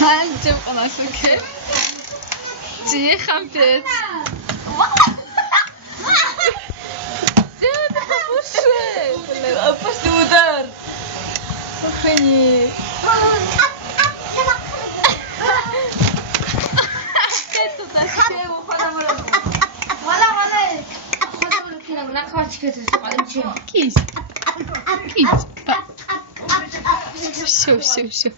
هنجيب قناة فكر جي خنفت زيادة خبوشة قفشت ودار وفيني كيس كيس شوف شوف شوف